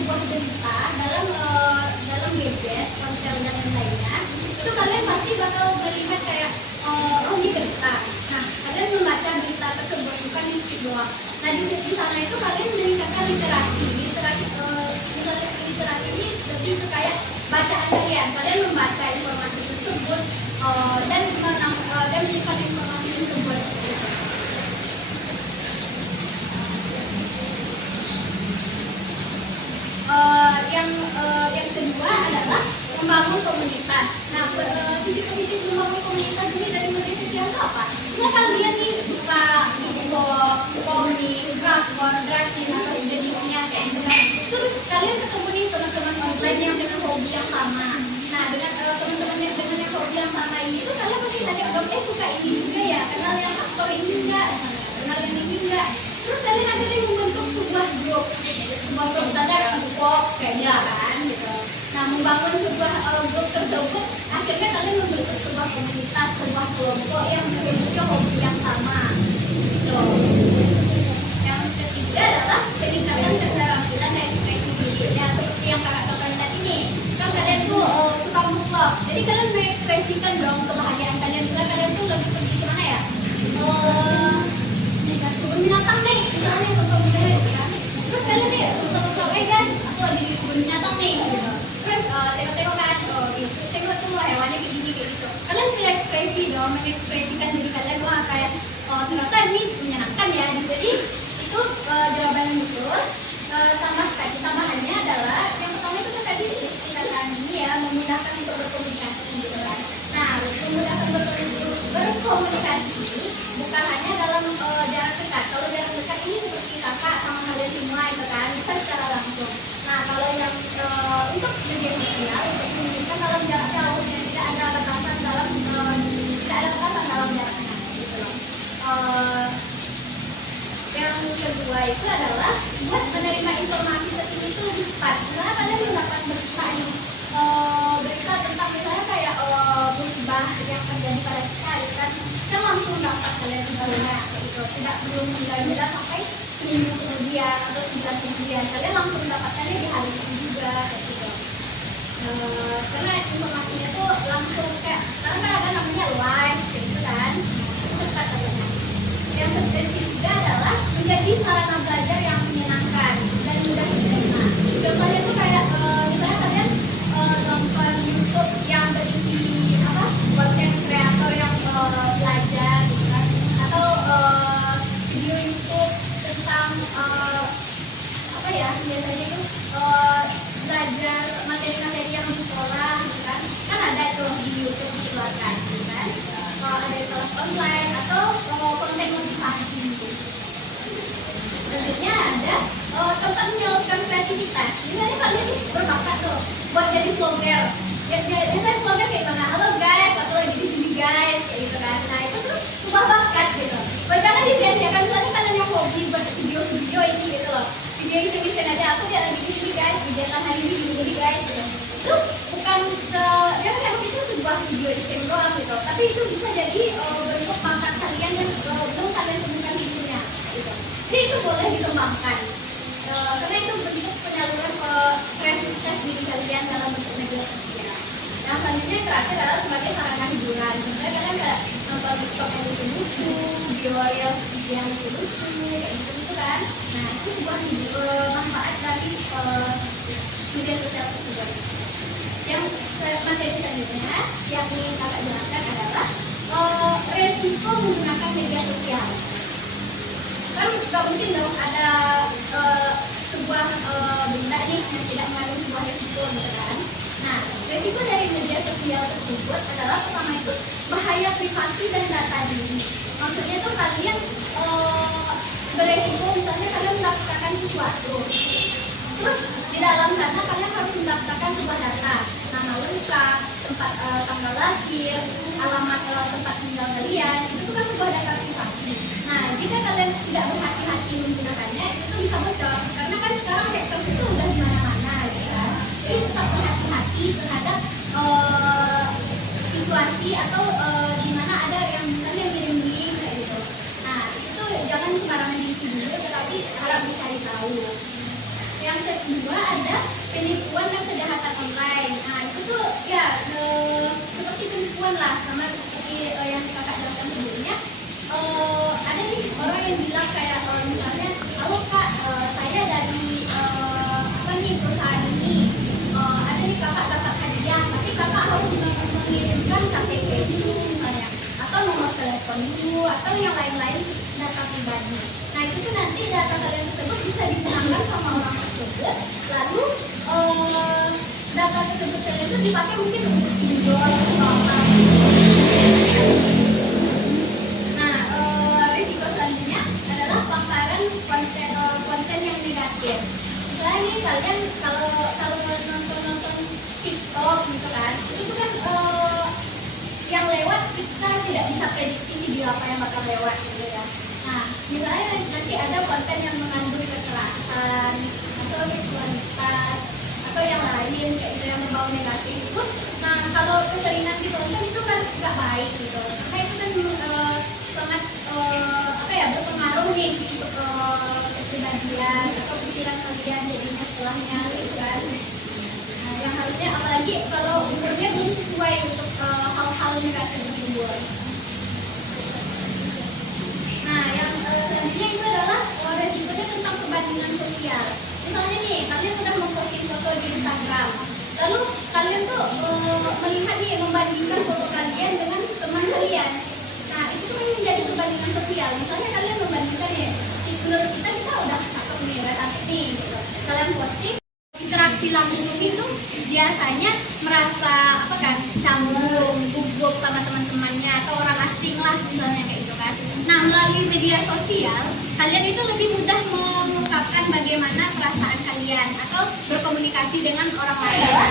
sebuah berita dalam gadget, ponsel dan yang lainnya, itu kalian pasti bakal melihat kayak oh ini berita. Nah, kalian membaca berita tersebut bukan di skip doang. Nah, di sana itu kalian meningkatkan literasi. Literasi ini lebih ke kayak bacaan kalian. Kalian membaca informasi tersebut dan menyimpan informasi tersebut. Yang kedua adalah membangun komunitas. Nah, sisi-sisi membangun komunitas ini dari media sosial itu apa? Nah, kalian nih suka komik, drakor, drakin atau jenisnya kayak gitu kan. Terus kalian ketemu nih teman-teman online yang dengan hobi yang sama. Nah, dengan teman-teman yang dengan yang hobi yang sama ini tuh kalian pasti tanya dong, suka ini juga ya, kenal yang aktor ini enggak, kenal yang ini enggak. Terus kalian akhirnya membentuk sebuah grup misalnya kelompok kayaknya kan gitu. Nah, membangun sebuah grup tersebut akhirnya kalian membentuk sebuah komunitas, sebuah kelompok yang memiliki hobi yang sama gitu. Yang ketiga adalah peningkatan keterampilan dan ekspresi diri. Ya, seperti yang kakak katakan tadi nih, kan kalian tuh suka vlog, jadi kalian mengekspresikan dong kebahagiaan kalian. Misalnya kalian tuh lagi pergi kemana ya, kebun binatang nih misalnya, contoh mudah gitu kan. Terus kalian nih foto-foto, guys, aku lagi di kebun binatang nih gitu. Terus tengok-tengok kan, gitu, tengok tuh hewannya kayak gini kayak gitu. Kalian berekspresi dong, mengekspresikan diri kalian. Wah, kayak ternyata ini menyenangkan ya. Jadi itu jawaban yang betul. Tambahannya adalah yang pertama itu kan tadi tindakan ini ya, memudahkan untuk berkomunikasi gitu kan. Nah, memudahkan berkomunikasi ini bukan hanya dalam jarak dekat. Kalau jarak dekat ini seperti kakak sama kalian semua itu kan, bisa secara langsung. Nah, kalau yang untuk media sosial itu menunjukkan dalam jarak jauh dan tidak ada batasan dalam jaraknya gitu loh. Yang kedua itu adalah buat menerima informasi terkini itu lebih cepat. Misalnya kalian mendapat berita nih, berita tentang misalnya kayak musibah yang terjadi pada kita, gitu kan, kita langsung dapat kalian di rumah kayak gitu. Tidak belum jeda sampai seminggu kemudian atau sebulan kemudian, kalian langsung dapatkannya di hari itu juga kayak gitu. Karena informasinya tuh langsung kayak sekarang kan ada namanya live kayak gitu kan, cepat katanya. Yang ketiga adalah menjadi sarana belajar yang menyenangkan dan mudah diterima. Contohnya tuh kayak misalnya kalian nonton YouTube yang berisi konten kreator yang belajar gitu kan, atau video YouTube tentang biasanya itu belajar materi-materi yang di sekolah gitu kan ada tuh di YouTube dikeluarkan gitu kan. Ada kelas online atau konten motivasi. Selanjutnya ada tempat menyalurkan kreativitas. Misalnya kalian berbakat tuh buat jadi vlogger. Biasanya vlogger kayak mana? Halo guys, aku lagi di sini guys, kayak gitu kan. Nah, itu tuh sebuah bakat gitu. Jangan disia-siakan. Misalnya kalian yang hobi buat video-video ini gitu loh. Video iseng-iseng aja, aku lagi di sini guys, kegiatan hari ini guys gitu. Itu bukan jangan kayak itu sebuah video iseng doang gitu. Tapi itu bisa jadi bentuk bakat kalian yang belum kalian temukan videonya gitu. Jadi itu boleh dikembangkan. Karena itu bentuk penyaluran kreativitas diri kalian dalam bentuk media sosial. Nah, selanjutnya yang terakhir adalah sebagai sarana hiburan. Misalnya kalian kayak nonton TikTok yang lucu-lucu, video reels yang lucu-lucu, kayak gitu kan. Nah, itu sebuah manfaat dari media sosial tersebut. Yang materi selanjutnya yang ingin kakak jelaskan adalah resiko menggunakan media sosial. Kan nggak mungkin dong ada sebuah benda nih yang tidak mengandung sebuah resiko gitu kan. Nah, resiko dari media sosial tersebut adalah pertama itu bahaya privasi dan data diri. Maksudnya tuh kalian beresiko misalnya kalian mendaftarkan sesuatu, terus di dalam sana kalian harus mendaftarkan sebuah data, nama lengkap, tempat tanggal lahir, alamat tempat tinggal kalian, itu tuh kan sebuah data privasi. Nah, jika kalian tidak berhati-hati menggunakannya, itu bisa bocor. Karena kan sekarang hackers itu udah di mana-mana, gitu kan. Jadi tetap berhati-hati terhadap situasi atau di mana ada yang misalnya ngirim link kayak gitu. Nah, itu jangan sembarangan diisi dulu, tetapi harap dicari tahu. Yang kedua ada penipuan dan kejahatan online. Nah itu tuh ya seperti penipuan lah, sama seperti yang kakak jelaskan sebelumnya. Ada nih orang yang bilang kayak misalnya, halo kak, saya dari apa nih perusahaan ini, ada nih kakak dapat hadiah, tapi kakak harus mengirimkan KTP dulu misalnya, atau nomor telepon dulu, atau yang lain-lain data pribadi. Nah itu tuh nanti data kalian tersebut bisa digunakan sama orang tersebut, lalu data tersebut itu dipakai mungkin untuk pinjol atau apa. Nah risiko selanjutnya adalah paparan konten yang negatif. Misalnya nih kalian kalau nonton TikTok gitu kan, itu tuh kan yang lewat kita tidak bisa prediksi video apa yang bakal lewat gitu ya. Nah, misalnya nanti ada konten yang mengandung kekerasan atau seksualitas atau yang lain kayak gitu yang berbau negatif itu. Nah, kalau keseringan ditonton itu kan nggak baik gitu. Karena itu kan sangat apa ya, berpengaruh nih untuk kepribadian atau pikiran kalian jadinya setelahnya gitu kan. Nah, yang harusnya apalagi kalau umurnya belum sesuai untuk hal-hal negatif tersebut. Nah, yang selanjutnya itu adalah resikonya tentang perbandingan sosial. Misalnya nih, kalian sudah memposting foto di Instagram, lalu kalian tuh melihat nih, membandingkan foto kalian dengan teman kalian. Nah, itu tuh kan menjadi perbandingan sosial. Misalnya kalian membandingkan ya, menurut kita udah cakep nih, udah cantik nih, gitu. Kalian posting, interaksi langsung itu biasanya merasa apa kan, canggung, gugup sama teman-temannya atau orang asing lah misalnya kayak gitu kan. Nah, melalui media sosial kalian itu lebih mudah mengungkapkan bagaimana perasaan kalian atau berkomunikasi dengan orang lain.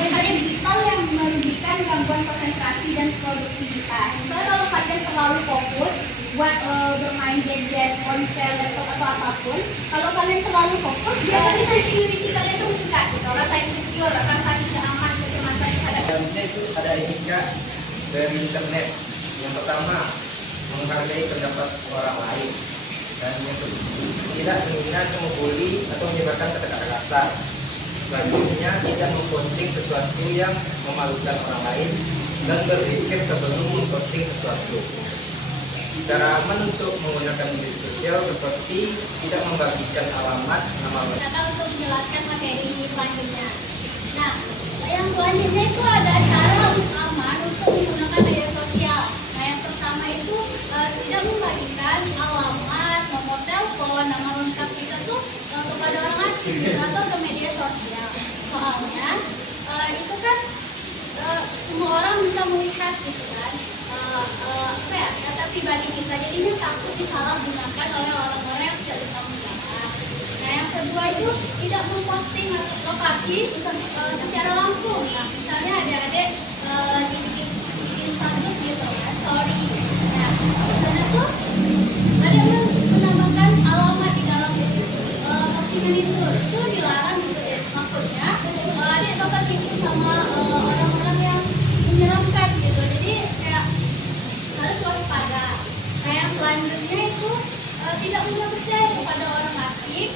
Dengan digital yang merugikan gangguan konsentrasi dan produktivitas. Misalnya kalau kalian terlalu fokus buat bermain gadget, ponsel, laptop atau apapun, kalau kalian terlalu fokus, biasanya security kalian itu meningkat gitu. Rasa insecure, rasa tidak aman, kecemasan terhadap. Selanjutnya itu ada etika dari internet. Yang pertama, menghargai pendapat orang lain, dan yang kedua, tidak menghina, membuli atau menyebarkan kata-kata kasar. Selanjutnya, tidak memposting sesuatu yang memalukan orang lain dan berpikir sebelum memposting sesuatu. Cara aman untuk menggunakan media sosial seperti tidak membagikan alamat, nama Kata untuk menjelaskan materi selanjutnya. Nah, yang selanjutnya itu ada cara aman untuk menggunakan media sosial. Nah, yang pertama itu tidak membagikan alamat, nomor telepon, nama lengkap kita tuh kepada orang asing atau ke media sosial. Soalnya itu kan semua orang bisa melihat gitu kan, apa ya, data pribadi kita, jadinya takut disalahgunakan oleh orang-orang yang tidak bertanggung jawab. Nah, yang kedua itu tidak memposting lokasi secara langsung. Nah, misalnya adik-adik di status gitu kan, story. Nah, sebenarnya tuh ada menambahkan alamat di dalam postingan itu dilarang gitu ya. Maksudnya adik bakal tipu sama orang-orang yang menyeramkan gitu. Jadi kayak harus waspada. Nah, yang selanjutnya itu tidak mudah percaya kepada orang asing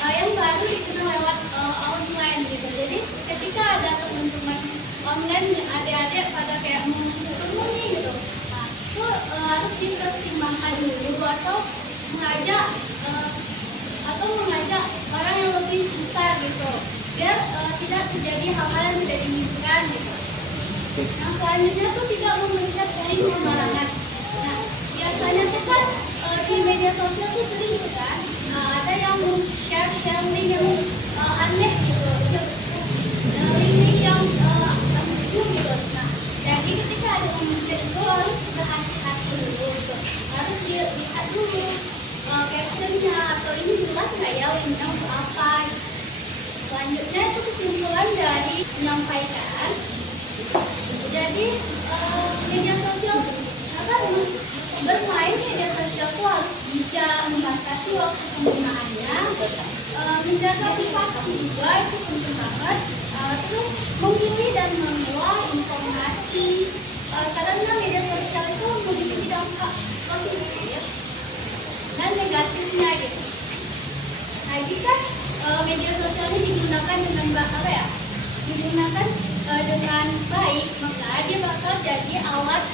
yang baru dikenal lewat online gitu. Jadi ketika ada teman-teman online adik-adik pada kayak mau ketemu nih gitu, nah itu harus dipertimbangkan dulu atau mengajak orang yang lebih besar gitu, biar tidak terjadi hal-hal yang tidak diinginkan gitu. Yang selanjutnya tuh tidak memberikan link sembarangan. Nah, biasanya tuh kan di media sosial tuh sering tuh kan, ada yang share link yang aneh gitu, link yang lucu gitu. Nah, jadi ketika ada yang share itu harus berhati-hati dulu gitu, harus dilihat dulu captionnya atau ini jelas nggak ya linknya untuk apa. Selanjutnya itu kesimpulan dari menyampaikan. Jadi media sosial apa bermain media sosial itu harus bisa membatasi waktu penggunaannya, menjaga privasi juga itu penting banget. Terus memilih dan memilah informasi, karena media sosial itu memiliki dampak positif dan negatifnya gitu. Nah, jika media sosial ini digunakan dengan apa ya? Digunakan dengan baik, maka dia bakal jadi alat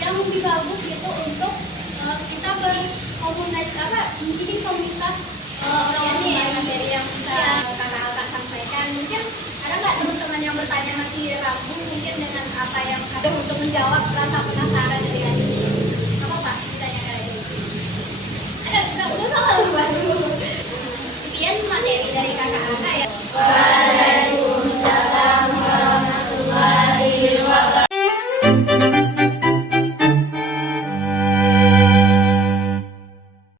yang lebih bagus gitu untuk kita berkomunikasi apa? Menjadi komunitas. Ya nih materi yang bisa kakak Alka sampaikan. Mungkin ada nggak teman-teman yang bertanya masih ragu mungkin dengan apa yang ada untuk menjawab rasa penasaran